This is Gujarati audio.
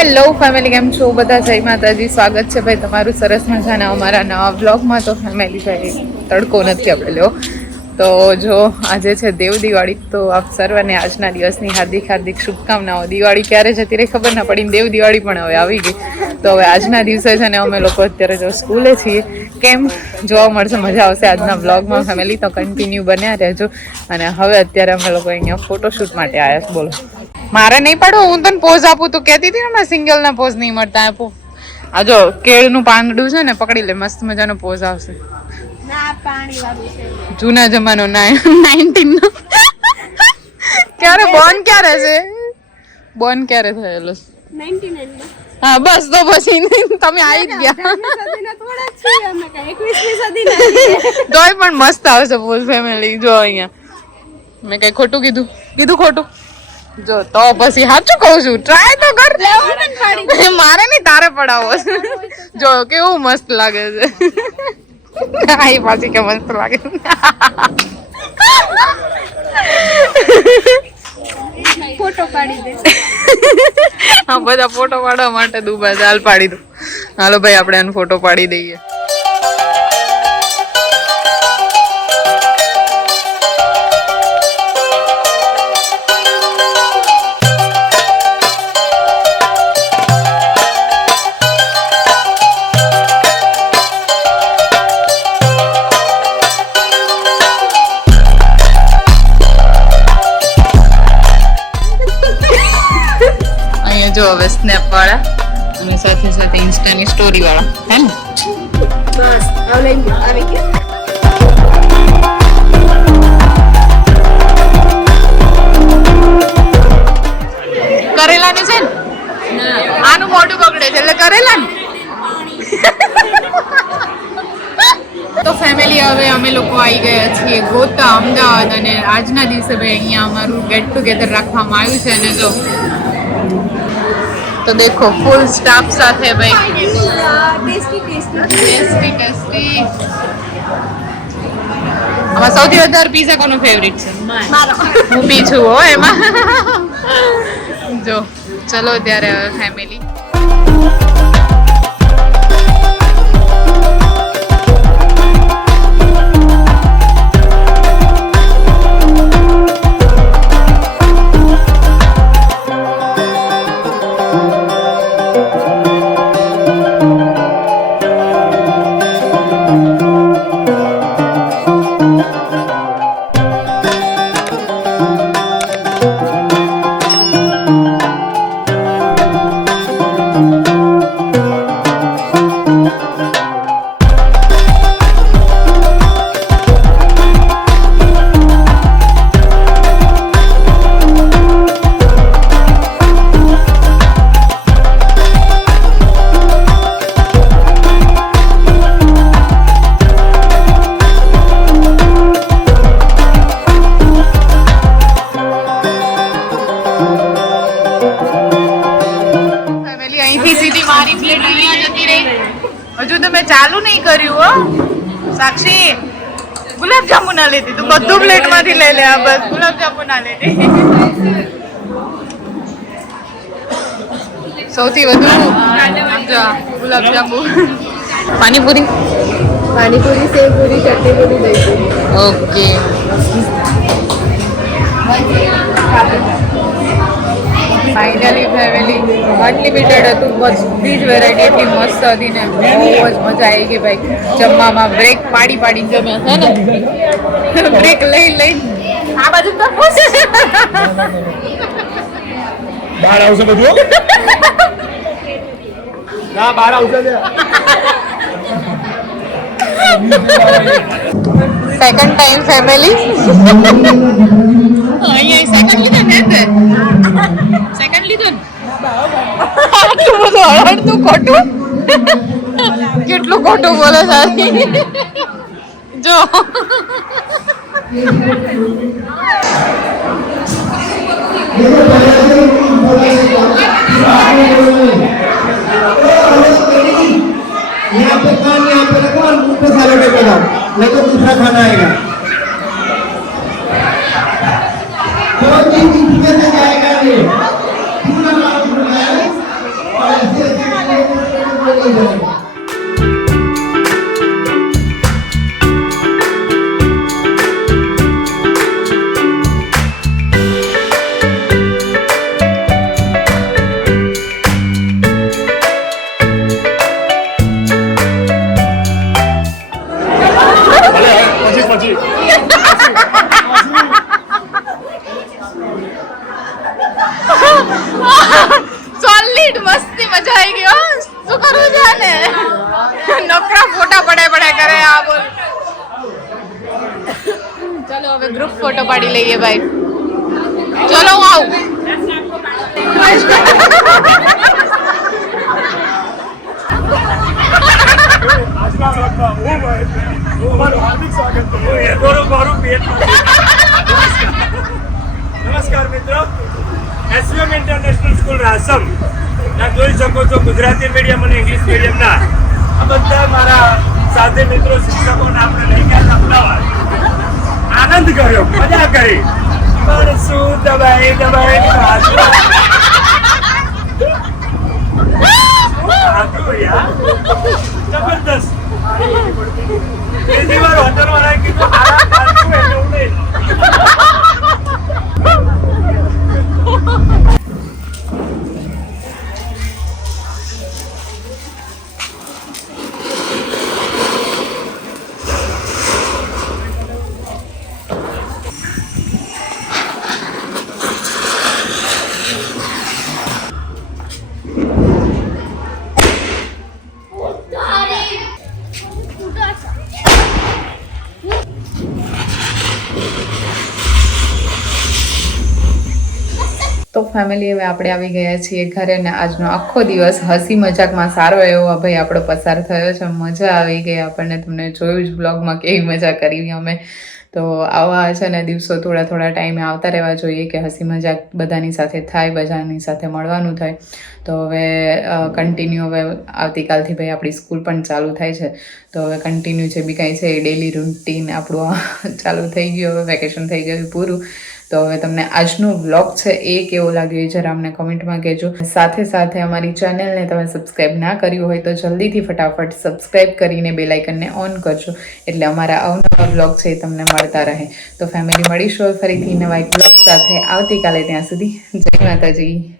હેલો ફેમિલી કેમ છો? બધા જય માતાજી. સ્વાગત છે ભાઈ તમારું સરસ મજાના અમારા નવા બ્લોગમાં તો ફેમિલી ભાઈ, તડકો નથી આપણે, લ્યો. તો જો, આજે છે દેવ દિવાળી, તો આપ સર્વને આજના દિવસની હાર્દિક હાર્દિક શુભકામનાઓ. દિવાળી ક્યારે જતી રહી ખબર ના પડી દેવ દિવાળી પણ હવે આવી ગઈ. તો હવે આજના દિવસે છે ને અમે લોકો અત્યારે જો સ્કૂલે છીએ. કેમ? જોવા મળશે, મજા આવશે આજના બ્લોગમાં ફેમિલી તો કન્ટિન્યુ બન્યા રહેજો. અને હવે અત્યારે અમે લોકો અહીંયા ફોટોશૂટ માટે આવ્યા બોલો. મારે નહીં પાડવું હું તને પોઝ આપું તું. કહેતી હતી ને મેં સિંગલ ના પોઝ નહીં મળતા આપું. આ જો કેળનું પાંદડું છે ને પકડી લે મસ્ત મજાનો પોઝ આવશે. જૂના જમાનો નાઇન્ટીન નો ક્યારે? બોર્ન ક્યારે છે? બોર્ન ક્યારે થયેલો? છે? હા બસ તો પછી તમે આવી જ ગયા. સદીના થોડા જ છીએ અમે કાંઈ 21મી સદીના છીએ. તોય પણ મસ્ત આવશે ફૂલ ફેમિલી જો અહીંયા. મેં કઈ ખોટું કીધું? કીધું ખોટું? જો તો પછી સાચું કહું છું. ટ્રાય તો કર. મારે નહીં તારે પડાવો. જો કેવું મસ્ત લાગે છે. આઈ પાછી કે મસ્ત લાગે. ફોટો પાડી દે. હા બધા ફોટો પાડવા માટે દુબા ચાલ પાડી દઉં. હાલો ભાઈ આપણે આનો ફોટો પાડી દઈએ. અહીંયા જો હવે સ્નેપ વાળા અને સાથે સાથે ઇન્સ્ટાની સ્ટોરી વાળા હે ને? બસ હવે આવી ગયું. કરેલા ને છે ને? આનું મોઢું બગડે છે એટલે કરેલા ને તો ફેમિલી હવે અમે લોકો આવી ગયા છીએ ગોતા અમદાવાદ અને આજના દિવસે ભાઈ અહીંયા અમારું ગેટ ટુગેધર રાખવામાં આવ્યું છે અને જો તો દેખો ફૂલ સ્ટાફ સાથે ભાઈ. ટેસ્ટી ટેસ્ટી આમાં સૌથી વધારે પીઝા કોનું ફેવરિટ છે? મારો. હું પી છું હો એમાં. જો ચલો ત્યારે ફેમિલી મેં ચાલુ નહીં કર્યું હો સાક્ષી ગુલાબ જાંબુ ના લેતી તું બધું પ્લેટમાંથી લઈ લે આ બસ ગુલાબ જાંબુ ના લેતી સૌથી વધુ જો, gulab jamun panipuri panipuri sevpuri ચટણીપુરી dahi puri okay finally family unlimited હતું. બધી જ વેરાયટી એટલી મસ્ત હતી ને બહુ જ મજા આવી ગઈ ભાઈ. જમવામાં બ્રેક પાડી પાડી જમ્યા છે ને? બ્રેક લઈ લઈ. આ બાજુ તો બહાર આવશે બધું? ના બહાર આવશે. સેકન્ડ ટાઈમ ફેમિલી અહીંયા સેકન્ડ લીધો ને તે સેકન્ડ લીધો ને આટલું બધું હળહળતું ખોટું કેટલું ખોટું બોલે સારી જો यहाँ पे कान यहाँ पे रखो और मुंह पे सालों पे लगाओ नहीं तो दूसरा खाना आएगा લઈએ ભાઈ ચલો હું આવું આજના બ્લોગમાં હું મહેશ. હું તમારું હાર્દિક સ્વાગત કરું છું. એ થોડું મારું પેટમાં છે. નમસ્કાર. મિત્રો એસવીએમ ઇન્ટરનેશનલ સ્કૂલ રાસમ જોઈ શકો છો ગુજરાતી મીડિયમ અને ઇંગ્લિશ મીડિયમના આ બધા મારા સાથે મિત્રો શિક્ષકોને આપણે લઈ ગયા કરી પણ શું દબાઈ દબાઈ ખાધું ખાધું યાર જબરદસ્ત ત્રીજી વાર હોટલ વાળાએ કીધું આરામ ખાધું એટલે તો ફેમિલી હવે આપણે આવી ગયા છીએ ઘરે ને આજનો આખો દિવસ હસી મજાકમાં સારો એવો ભાઈ આપણો પસાર થયો છે. મજા આવી ગઈ આપણને તમને જોયું જ બ્લોગમાં કેવી મજા કરી અમે. તો આવા છે ને દિવસો થોડા થોડા ટાઈમે આવતા રહેવા જોઈએ કે હસી મજાક બધાની સાથે થાય, બધાની સાથે મળવાનું થાય. તો હવે કન્ટિન્યુ હવે આવતીકાલથી ભાઈ આપણી સ્કૂલ પણ ચાલુ થાય છે. તો હવે કન્ટિન્યુ જે બી કાંઈ છે એ ડેલી રૂટીન આપણું ચાલુ થઈ ગયું, હવે વેકેશન થઈ ગયું પૂરું. તો હવે તમને આજનો બ્લોગ છે એ કેવો લાગ્યો એ જરા અમને કમેન્ટમાં કહેજો. સાથે સાથે અમારી ચેનલને તમે સબસ્ક્રાઈબ ના કર્યું હોય તો જલ્દીથી ફટાફટ સબસ્ક્રાઈબ કરીને બે લાઇકનને ઓન કરજો. એટલે અમારા અવનવા વ્લોગ છે એ તમને મળતા રહે. તો ફેમિલી મળીશું ફરીથી નવા એક બ્લોગ સાથે. આવતીકાલે ત્યાં સુધી જય માતાજી.